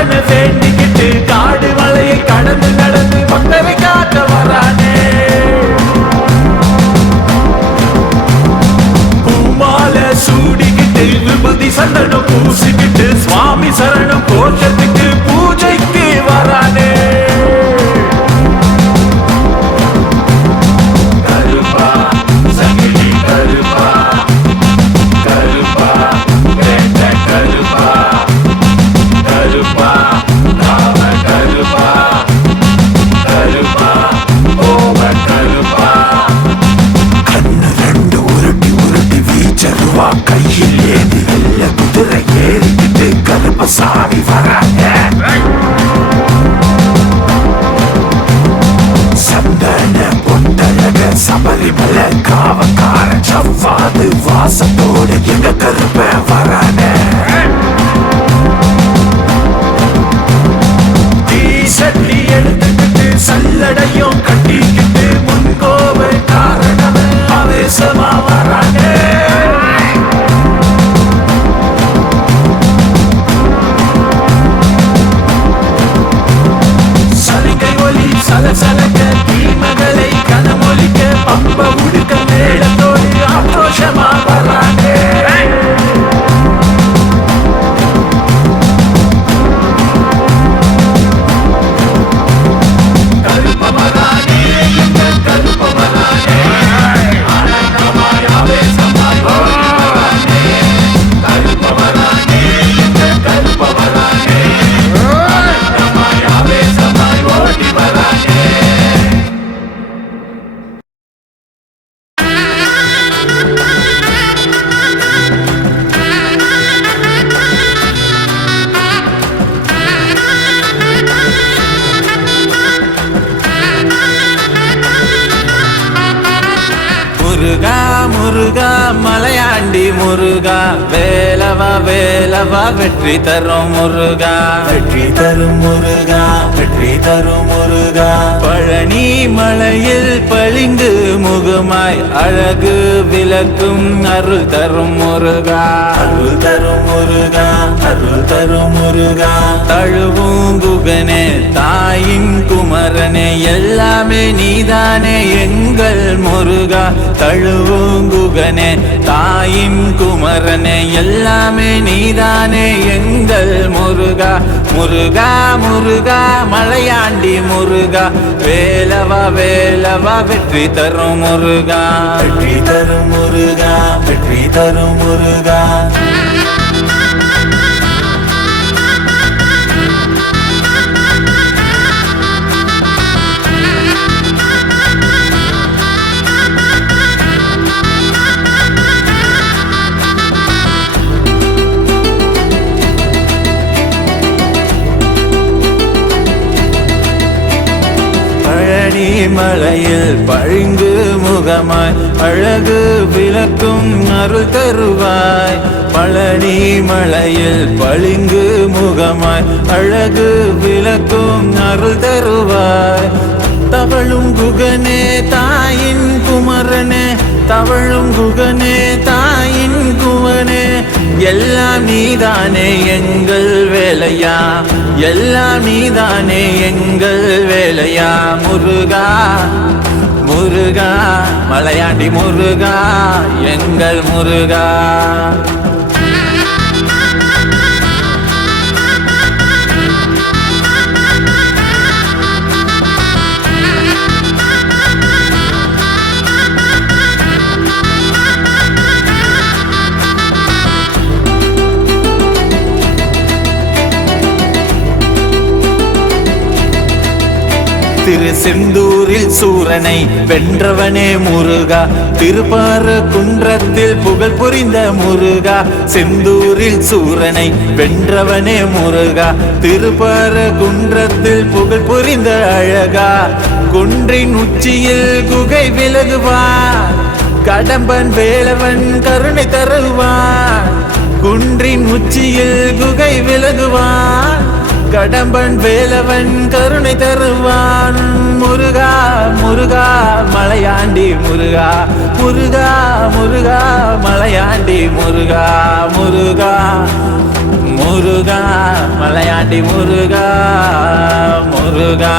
ஐயப்பனை வேண்டிக்கிட்டு காடு மலையை கடந்து நடந்து பக்தரை காக்க வரானே. பூமால சூடிக்கிட்டு விபூதி சந்தனம் பூசிக்கிட்டு சுவாமி சரணம் கோஷத்துக்கு பூஜைக்கு வரானே. கையில் ஏந்தி வெள்ள குதிரை ஏறிக்கிட்டு கருப்பசாமி வராங்க. சந்தன பொட்டழக சபரிமலை காவக்கார சவ்வாது வாசத்தோடு எங்க கருப்ப வரான. சட்டி எடுத்துக்கிட்டு சல்லடையும் கட்டிக்கிட்டு முன்கோவை காரணம் ஆவேசமா வராங்க. சலசலக்க தீமகளை கனமொலிக்க பம்ப உடுக்க மேளத்தோடு ஆக்ரோஷமா வரானே. கருப்பமரானே கருப்பமரானே ஆனந்தமாய் ஆவேசமாய் ஓடி வரானே. கருப்பமரானே கருப்பமரானே ஆனந்தமாய் ஆவேசமாய் ஓடி வரானே. முருகா முருகா மலையாண்டி முருகா வேலவா வேலவா வெற்றி தரும் முருகா வெற்றி தரும் முருகா வெற்றி தரும் முருகா. பழனி மலையில் பளிங்கு முகமாய் அழகு விளக்கும் அருள் தரும் முருகா அருள் தரும் முருகா அருள் தரும் முருகா. தழுவுங்குகனே தாயின் குமரனே எல்லாமே நீதானே எங்கள் முருகா. தழுவுங்குகனே தாயின் குமரனே எல்லாமே நீதானே எங்கள் முருகா. முருகா முருகா மலையாண்டி முருகா வேலவா வேலவா வெற்றி தரும் முருகா வெற்றி தரும் முருகா வெற்றி தரும் முருகா. மலையில் பளிங்கு முகமாய் அழகு விளக்கும் அருள் தருவாய். பழனி மலையில் பளிங்கு முகமாய் அழகு விளக்கும் அருள் தருவாய். தவழும் குகனே தாயின் குமரனே தவழும் குகனே தாயின் குவனே எல்லாம் நீதானே எங்கள் வேலையா எல்லாம் நீதானே எங்கள் வேலையா. முருகா முருகா மலையாண்டி முருகா எங்கள் முருகா. திரு செந்தூரில் சூரனை வென்றவனே முருகா. திருப்பரங்குன்றத்தில் புகழ் புரிந்த முருகா. செந்தூரில் சூரனை வென்றவனே முருகா. திருப்பரங்குன்றத்தில் புகழ் புரிந்த அழகா. குன்றின் உச்சியில் குகை விலகுவார் கடம்பன் வேலவன் கருணை தருவார். குன்றின் உச்சியில் குகை விலகுவான் கடம்பன் வேலவன் கருணை தருவான். முருகா முருகா மலையாண்டி முருகா முருகா முருகா மலையாண்டி முருகா முருகா முருகா முருகா மலையாண்டி முருகா முருகா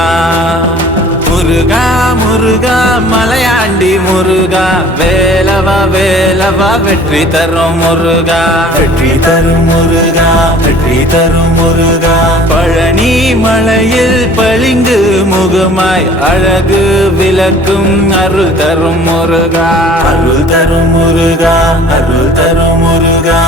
முருகா முருகா மலையாண்டி முருகா வேலவா வேலவா வெற்றி தரும் முருகா வெற்றி தரும் முருகா வெற்றி தரும் முருகா பழனி மலையில் பளிங்கு முகமாய் அழகு விளக்கும் அருள் தரும் முருகா அருள் தரும் முருகா அருள் தரும் முருகா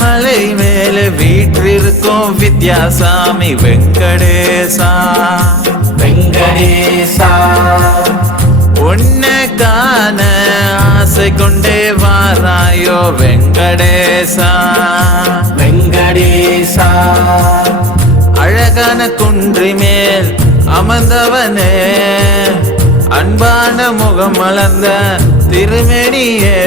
மலை மேலே வீற்றிருக்கும் வித்யாசாமி வெங்கடேசா வெங்கடேசா உன்னை காண ஆசை கொண்டே வாராயோ வெங்கடேசா வெங்கடேசா அழகான குன்றி மேல் அமர்ந்தவனே அன்பான முகம் மலர்ந்த திருமேனியே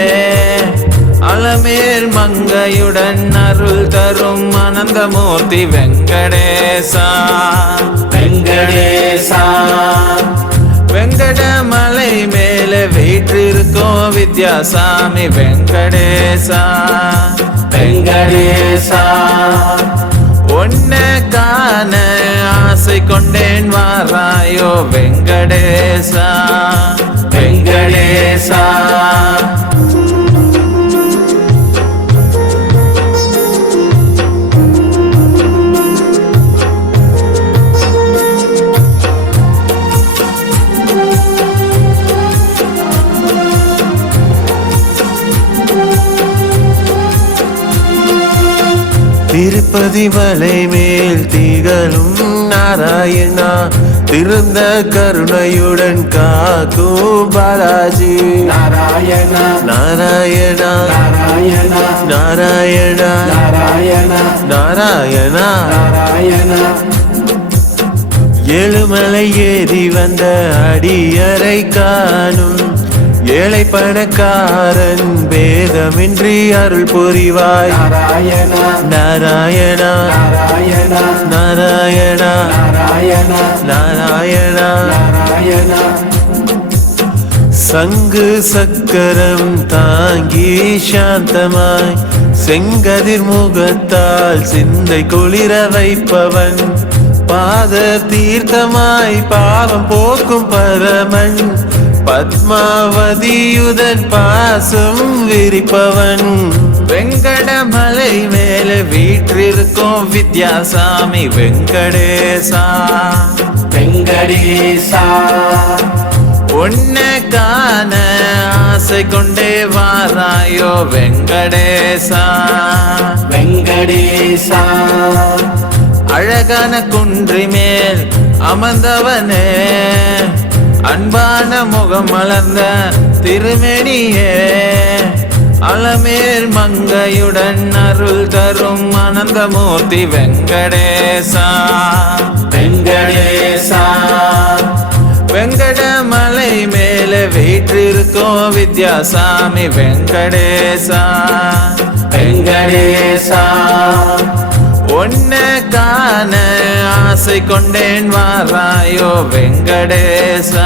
அலமேல் மங்கையுடன் அருள் தரும் அனந்தமூர்த்தி வெங்கடேசா வெங்கடேசா வெங்கடமலை மேலே வீற்றிருக்கும் வித்யாசாமி வெங்கடேசா வெங்கடேசா உன்னை காண ஆசை கொண்டேன் வாராயோ வெங்கடேசா வெங்கடேசா திருப்பதி மலை மேல் திகழும் நாராயணா திருந்த கருணையுடன் காக்கும் பாலாஜி நாராயணா நாராயணா நாராயணா நாராயணா நாராயணா நாராயணா நாராயணா ஏழுமலை ஏறி வந்த அடியரை காணும் ஏழை பணக்காரன் பேதமின்றி அருள் புரிவாய் நாராயணா நாராயணா நாராயணா நாராயணா நாராயணா நாராயணா நாராயணா சங்கு சக்கரம் தாங்கி சாந்தமாய் செங்கதிர் முகத்தால் சிந்தை குளிர வைப்பவன் பாத தீர்த்தமாய் பாவம் போக்கும் பரமன் பத்மாவதியுடன் பாசம் விரிப்பவன் வெங்கடமலை மேலே வீற்றிருக்கும் வித்யாசாமி வெங்கடேசா வெங்கடேசா உன்னை காண ஆசை கொண்டே வாராயோ வெங்கடேசா வெங்கடேசா அழகான குன்றி மேல் அமர்ந்தவனே அன்பான முகம் மலர்ந்த திருமேனியே அலமேல் மங்கையுடன் அருள் தரும் அனந்தமூர்த்தி வெங்கடேசா வெங்கடேசா வெங்கடமலை மேலே வீற்றிருக்கும் வித்யாசாமி வெங்கடேசா வெங்கடேசா உன்னை காண ஆசை கொண்டேன் வாராயோ வெங்கடேசா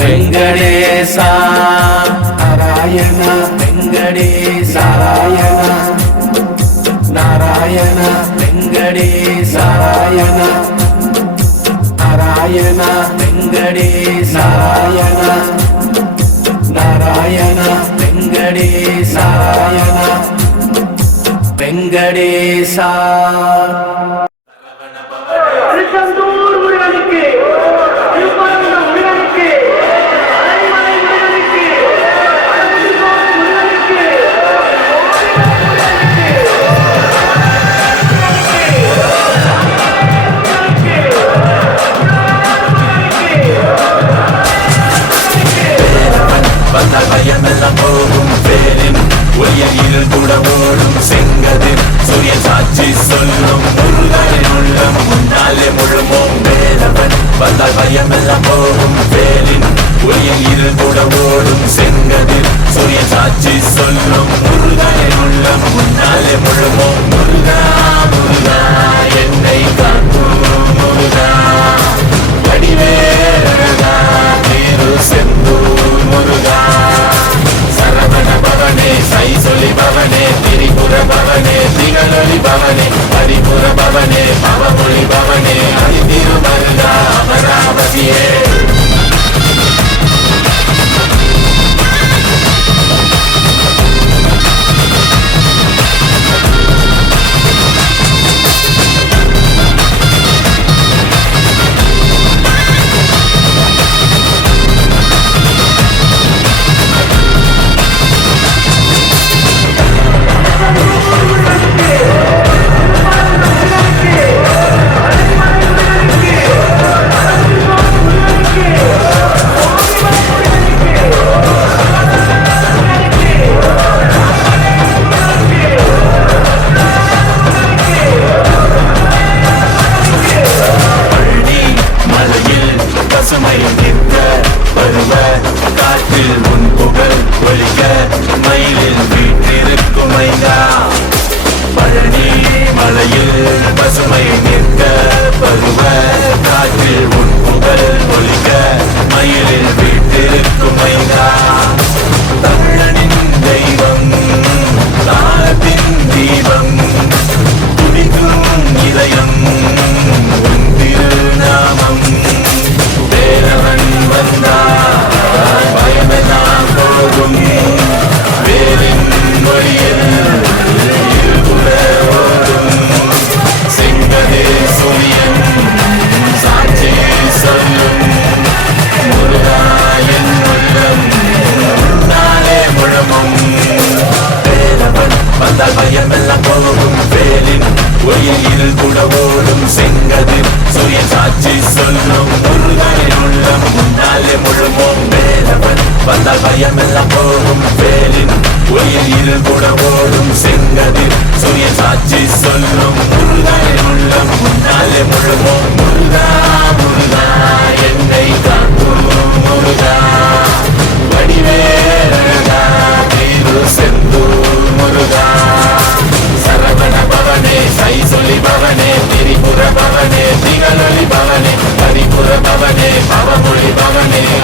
வெங்கடேசா நாராயணா வெங்கடேசா நாராயணா வெங்கடேசா நாராயணா வெங்கடேசா நாராயணா வெங்கடேசா வெங்கடேசா திருச்செந்தூர் முருகனுக்கு திருப்பரங்குன்றம் முருகனுக்கு அரைமலை முருகனுக்கு முருகனுக்கு வந்தால் பயமெல்லாம் போகும் பேரின் ஒளியில் இருள் கூட ஓடும் செங்கதிர் சூரிய சாட்சி சொல்லும் முருகனின் உள்ளம் முன்னாலே முழுமோம் வேலவன் வந்தால் பயமெல்லாம் போகும் பேரின் ஒளியில்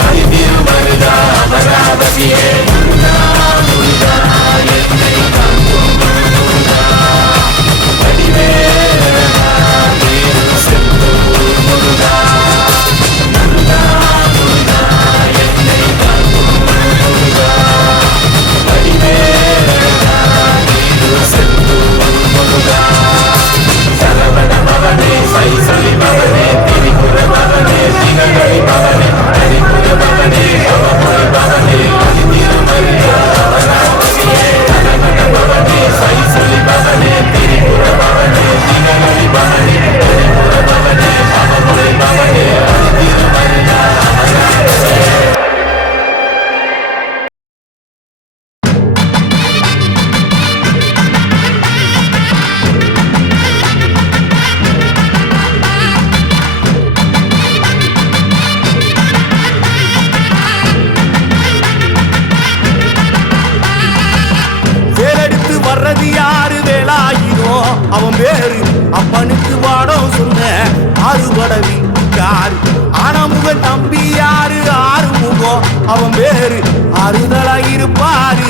அழித்திரு மருகா அமராவதியே முருகா முருகா என்னை காக்கும் முருகா வடிவேலா வேறு செந்தூர் முருகா முருகா முருகா என்னை காக்கும் முருகா வடிவேலா வேறு செந்தூர் முருகா சரவண பவனே சை சொல்லி பவனே திரிபுர பவனே திகழி பவனே ஹரிபுர பவனே பவபுரி பவனே அழித்திரு மருகா அமராவதியே சரவண பவனே சை சொல்லி பவனே திரிபுர பவனே திகழி பவனே ஹரிபுர பவனே பவபுரி பவனே அழித்திரு மருகா அமராவதியே வேலெடுத்து வர்றது யாரு வேலாயுதம் அவன் பேரு அப்பனுக்கு வாடம் சொன்ன ஆறுபடவி யாரு ஆனமுக தம்பி யாரு ஆறுமுகம் அவன் பேரு ஆறுதலா இருப்பாரு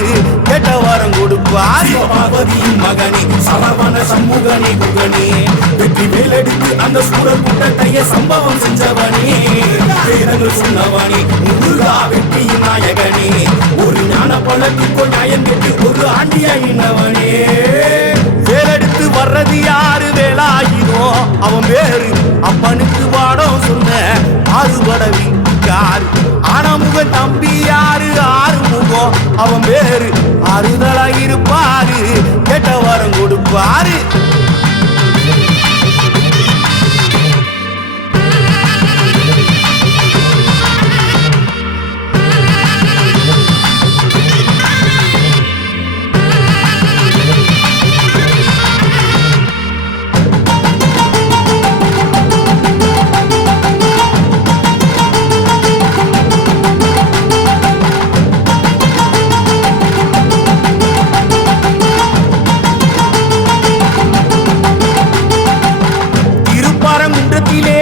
கேட்ட வரம் கொடுப்பாரு பார்வதியின் மகனே சரவண சண்முகனே குகனே வெற்றி வேலெடுத்து அந்த சூரர் கூட்டத்தைய சம்பவம் செஞ்சவனே வேதங்கள் சொன்னவனே முருகா வெற்றியின் நாயகனே ஒரு ஞான பழத்துக்குள் நியாயம் கேட்டு ஒரு ஆண்டியாயினவனே வேலெடுத்து வர்றது யாரு வேலாயுதம் அவன் பேரு அப்பனுக்கு வாடம் சொன்ன ஆறுபடவி யாரு ஆனமுக தம்பி யாரு ஆறுமுகம் அவன் பேரு ஆறுதலா இருப்பாரு கேட்ட வரம் கொடுப்பாரு திருப்பரங்குன்றத்திலே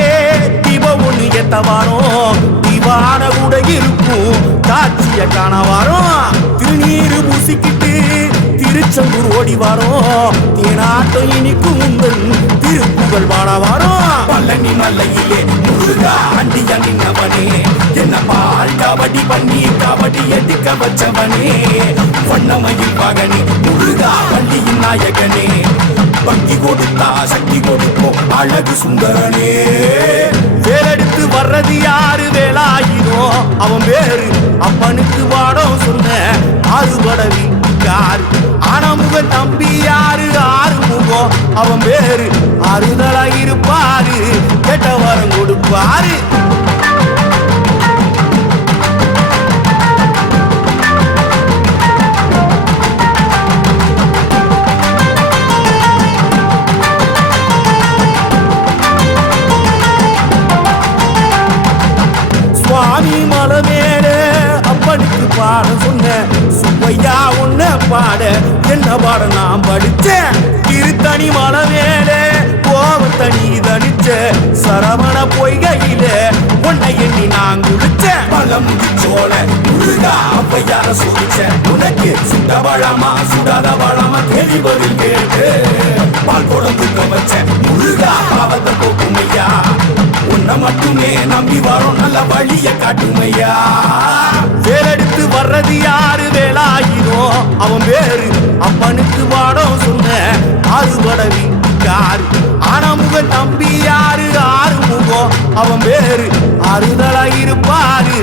தீபம் ஒண்ணு ஏத்த வரும் தீவான கூட இருக்கும் காட்சிய காண வரும் திருநீரு பூசிக்கிட்டு திருச்செந்தூர் ஓடி வரும் தேனாட்டம் இனிக்கும் உங்கள் திருப்புகழ் பாட வரும் பழனி மலையிலே முருகா அண்டியா நின்னவனே என்ன பால் கபடி பண்ணி கபடி எடுக்க வச்சவனே வண்ணமயில் மகனே முருகா வண்டியின் நாயகனே பக்தி கொடுத்தா சக்தி கொடுப்போம் அழகு சுந்தரனே வேலெடுத்து வர்றது யாரு வேலாயுதம் அவன் பேரு அப்பனுக்கு வாடம் சொன்ன ஆறுபடவி யாரு ஆனமுக தம்பி யாரு ஆறுமுகம் அவன் பேரு ஆறுதலா இருப்பாரு கேட்ட வரம் கொடுப்பாரு சுவாமி மலை மேலே அப்பனுக்கு பாடம் சொன்ன சுப்பையா உன்ன பாட என்ன பாட நான் படிச்சேன் திருத்தணி மலை மேலே கோவத்தனி தனிச்ச சரவண பொய்கையில உன்னை எண்ணி நான் குடிச்சேன் பழம் சோழ முருகா அப்பையார சோதிச்ச உனக்கு சுட்ட பழமா சுடாத பழமா கேள்வி பதில் கேட்டு பால் குடம் தூக்க வச்ச முருகா பாவத்தை போக்குமையா உன்னை மட்டுமே நம்பி வரும் நல்ல வழிய காட்டுமையா வேலெடுத்து வர்றது யாரு வேலாயுதம் அவன் பேரு அப்பனுக்கு வாடம் சொன்ன ஆறுபடவி யாரு ஆனமுக தம்பி யாரு ஆறுமுகம் அவன் பேரு ஆறுதலா இருப்பாரு